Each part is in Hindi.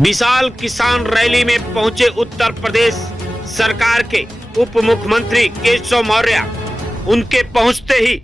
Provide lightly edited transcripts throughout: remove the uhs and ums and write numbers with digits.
विशाल किसान रैली में पहुंचे उत्तर प्रदेश सरकार के उप मुख्यमंत्री केशव मौर्य। उनके पहुंचते ही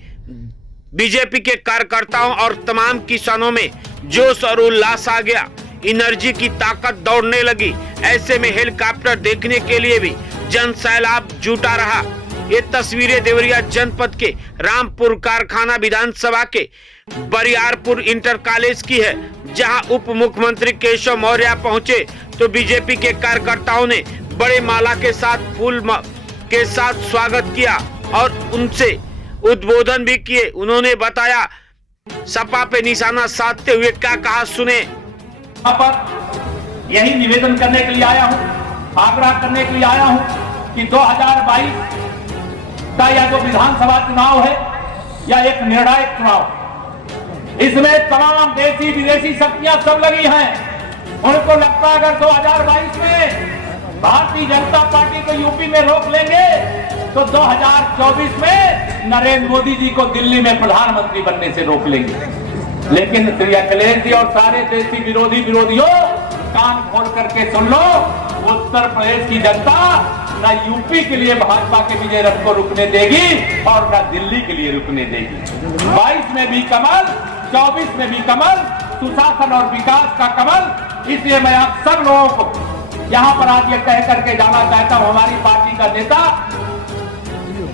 बीजेपी के कार्यकर्ताओं और तमाम किसानों में जोश और उल्लास आ गया। एनर्जी की ताकत दौड़ने लगी। ऐसे में हेलीकॉप्टर देखने के लिए भी जन सैलाब जुटा रहा। ये तस्वीरें देवरिया जनपद के रामपुर कारखाना विधानसभा के बरियारपुर इंटर कॉलेज की है, जहां उप मुख्यमंत्री केशव मौर्य पहुंचे तो बीजेपी के कार्यकर्ताओं ने बड़े माला के साथ फूल के साथ स्वागत किया और उनसे उद्बोधन भी किए। उन्होंने बताया सपा पे निशाना साधते हुए क्या कहा, सुने। पर यही निवेदन करने के लिए आया हूं, आग्रह करने के लिए आया हूं कि 2022 का यह जो विधानसभा चुनाव है यह एक निर्णायक चुनाव, इसमें तमाम देशी विदेशी शक्तियां सब लगी हैं। उनको लगता है अगर 2022 में भारतीय जनता पार्टी को यूपी में रोक लेंगे तो 2024 में नरेंद्र मोदी जी को दिल्ली में प्रधानमंत्री बनने से रोक लेंगे। लेकिन श्री अखिलेश जी और सारे देशी विरोधियों कान खोल करके सुन लो, उत्तर प्रदेश की जनता न यूपी के लिए भाजपा के विजय रथ को रुकने देगी और न दिल्ली के लिए रुकने देगी। 22 में भी कमल, 24 में भी कमल, सुशासन और विकास का कमल। इसलिए मैं आप सब लोगों को यहाँ पर आज ये कह करके जाना चाहता हूँ, हमारी पार्टी का नेता,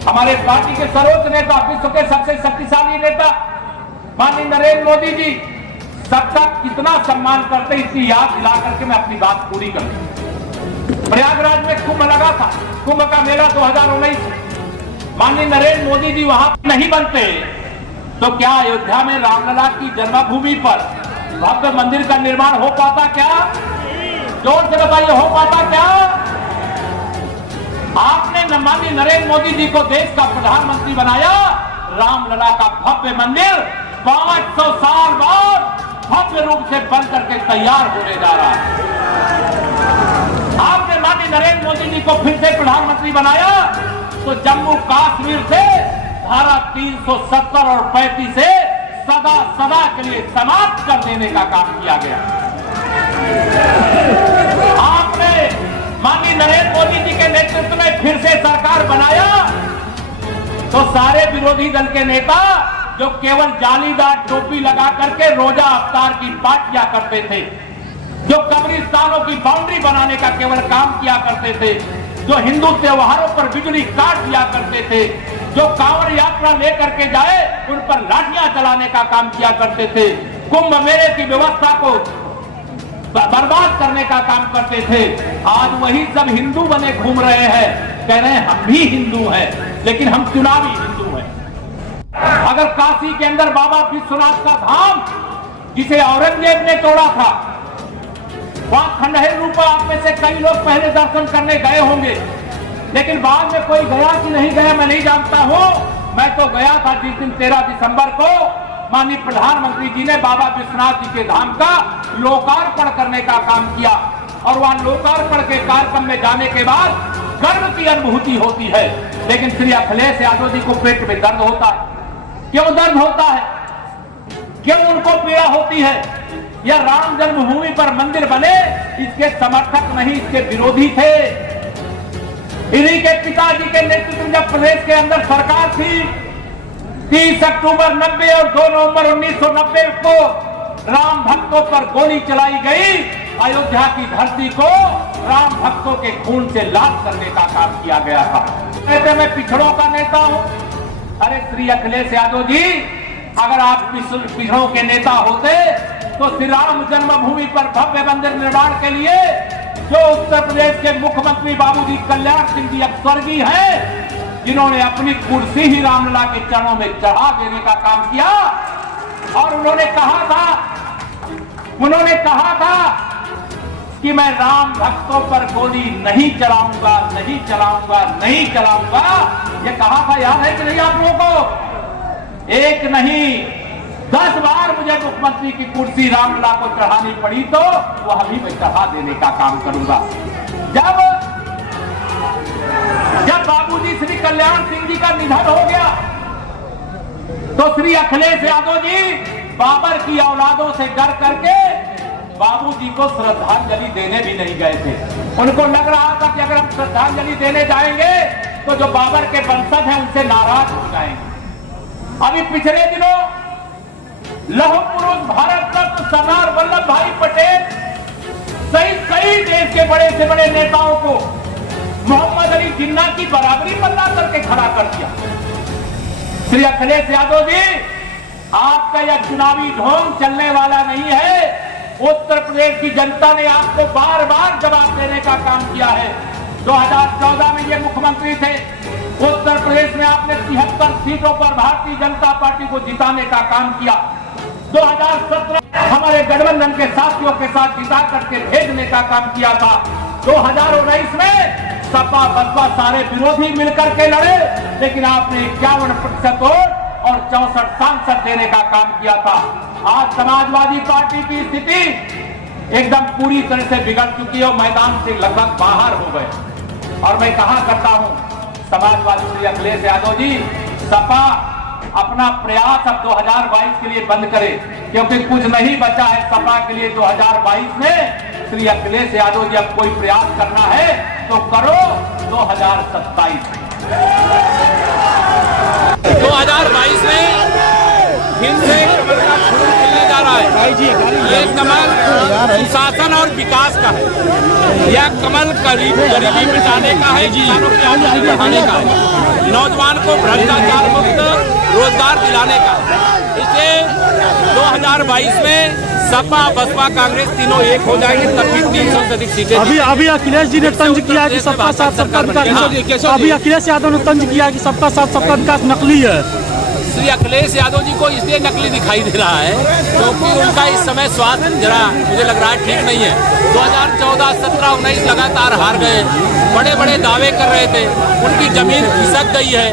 हमारे पार्टी के सर्वोच्च नेता, विश्व के सबसे शक्तिशाली नेता माननीय नरेंद्र मोदी जी सबका कितना सम्मान करते, इसकी याद दिला करके मैं अपनी बात पूरी करूं। प्रयागराज में कुंभ लगा था, कुंभ का मेला 2019, माननीय नरेंद्र मोदी जी वहां नहीं बनते तो क्या अयोध्या में रामलला की जन्मभूमि पर भव्य मंदिर का निर्माण हो पाता? क्या जोर से बताइए, हो पाता क्या? आपने माननीय नरेंद्र मोदी जी को देश का प्रधानमंत्री बनाया, रामलला का भव्य मंदिर 500 साल बाद भव्य रूप से बन करके तैयार होने जा रहा है। आपने माननीय नरेंद्र मोदी जी को फिर से प्रधानमंत्री बनाया तो जम्मू कश्मीर से धारा 370 और 35 से सदा के लिए समाप्त कर देने का काम किया गया। आपने माननीय नरेंद्र मोदी जी के नेतृत्व में फिर से सरकार बनाया तो सारे विरोधी दल के नेता जो केवल जालीदार टोपी लगा करके रोजा अफ्तार की पार्टियां करते थे, जो कब्रिस्तानों की बाउंड्री बनाने का केवल काम किया करते थे, जो हिंदू त्योहारों पर बिजली काट दिया करते थे, जो कांवड़ यात्रा लेकर के जाए उन पर लाठियां चलाने का काम किया करते थे, कुंभ मेले की व्यवस्था को बर्बाद करने का काम करते थे, आज वही सब हिंदू बने घूम रहे हैं, कह रहे हैं हम भी हिंदू हैं, लेकिन हम चुनावी हिंदू हैं। अगर काशी के अंदर बाबा विश्वनाथ का धाम जिसे औरंगजेब ने तोड़ा था, वहां खंडहर रूपा आप में से कई लोग पहले दर्शन करने गए होंगे, लेकिन बाद में कोई गया कि नहीं गया मैं नहीं जानता हूं। मैं तो गया था जिस दिन 13 दिसंबर को माननीय प्रधानमंत्री जी ने बाबा विश्वनाथ जी के धाम का लोकार्पण करने का काम किया और वहां लोकार्पण के कार्यक्रम में जाने के बाद गर्व की अनुभूति होती है। लेकिन श्री अखिलेश यादव जी को पेट में दर्द होता है। क्यों दर्द होता है? क्यों उनको पीड़ा होती है? यह राम जन्मभूमि पर मंदिर बने इसके समर्थक नहीं, इसके विरोधी थे। इन्हीं के पिताजी के नेतृत्व में जब प्रदेश के अंदर सरकार थी, 30 अक्टूबर 90 और 2 नवंबर 1990 को राम भक्तों पर गोली चलाई गई। अयोध्या की धरती को राम भक्तों के खून से लाल करने का काम किया गया था। कहते मैं पिछड़ों का नेता हूं। अरे श्री अखिलेश यादव जी, अगर आप पिछड़ों के नेता होते तो श्री राम जन्मभूमि पर भव्य मंदिर निर्माण के लिए जो उत्तर प्रदेश के मुख्यमंत्री बाबूजी कल्याण सिंह जी अब स्वर्गीय हैं, जिन्होंने अपनी कुर्सी ही रामलला के चरणों में चढ़ा देने का काम किया और उन्होंने कहा था कि मैं राम भक्तों पर गोली नहीं चलाऊंगा, नहीं चलाऊंगा, नहीं चलाऊंगा। ये कहा था, याद है कि नहीं आप लोगों को? एक नहीं 10 बार मुझे मुख्यमंत्री की कुर्सी रामलला को चढ़ानी पड़ी तो वह भी मैं चढ़ा देने का काम करूंगा। जब बाबूजी श्री कल्याण सिंह जी का निधन हो गया तो श्री अखिलेश यादव जी बाबर की औलादों से डर करके बाबूजी को श्रद्धांजलि देने भी नहीं गए थे। उनको लग रहा था कि अगर हम श्रद्धांजलि देने जाएंगे तो जो बाबर के वंशज हैं उनसे नाराज हो जाएंगे। अभी पिछले दिनों लौह पुरुष भारत रत्न सरदार वल्लभ भाई पटेल सहित कई देश के बड़े से बड़े नेताओं को मोहम्मद अली जिन्ना की बराबरी पर ला करके खड़ा कर दिया। श्री अखिलेश यादव जी, आपका यह चुनावी ढोंग चलने वाला नहीं है। उत्तर प्रदेश की जनता ने आपको बार बार जवाब देने का काम किया है। 2014 में ये मुख्यमंत्री थे, उत्तर प्रदेश में आपने 73 सीटों पर भारतीय जनता पार्टी को जिताने का काम किया। 2017 हमारे गठबंधन के साथियों के साथ जिता करके भेजने का काम किया था। 2019 में सपा बसपा सारे विरोधी मिलकर के लड़े, लेकिन आपने 51% वोट और 64 सांसद देने का काम किया था। आज समाजवादी पार्टी की स्थिति एकदम पूरी तरह से बिगड़ चुकी है और मैदान से लगभग बाहर हो गए। और मैं कहा करता हूं समाजवादी श्री अखिलेश यादव जी, सपा अपना प्रयास अब 2022 के लिए बंद करे, क्योंकि कुछ नहीं बचा है सपा के लिए 2022 में। श्री अखिलेश यादव जी, अब कोई प्रयास करना है तो करो 2027 2022 में फिर से कमल का फूल खिलने जा रहा है। ये कमल सुशासन और विकास का है। यह कमल गरीबी मिटाने का है, किसानों की आमदनी बढ़ाने का है, नौजवान को भ्रष्टाचार मुक्त रोजगार दिलाने का है। इसलिए 2022 में सपा बसपा कांग्रेस तीनों एक हो जाएंगे, तब भी 300 से अधिक सीटें। अभी अखिलेश जी ने तंज किया कि सबका साथ सबका विकास, अभी अखिलेश यादव ने तंज किया कि सबका साथ सबका विकास नकली है। श्री अखिलेश यादव जी को इसलिए नकली दिखाई दे रहा है क्योंकि उनका इस समय स्वास्थ्य जरा मुझे लग रहा है ठीक नहीं है। 2014, 17, 19 लगातार हार गए, बड़े बड़े दावे कर रहे थे, उनकी जमीन खिसक गई है,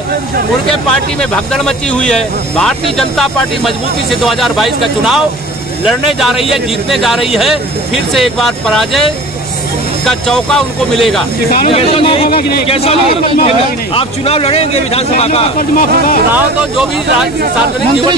उनके पार्टी में भगदड़ मची हुई है। भारतीय जनता पार्टी मजबूती से 2022 का चुनाव लड़ने जा रही है, जीतने जा रही है। फिर से एक बार पराजय का चौका उनको मिलेगा। आप चुनाव लड़ेंगे विधानसभा का? चुनाव तो जो भी सार्वजनिक जीवन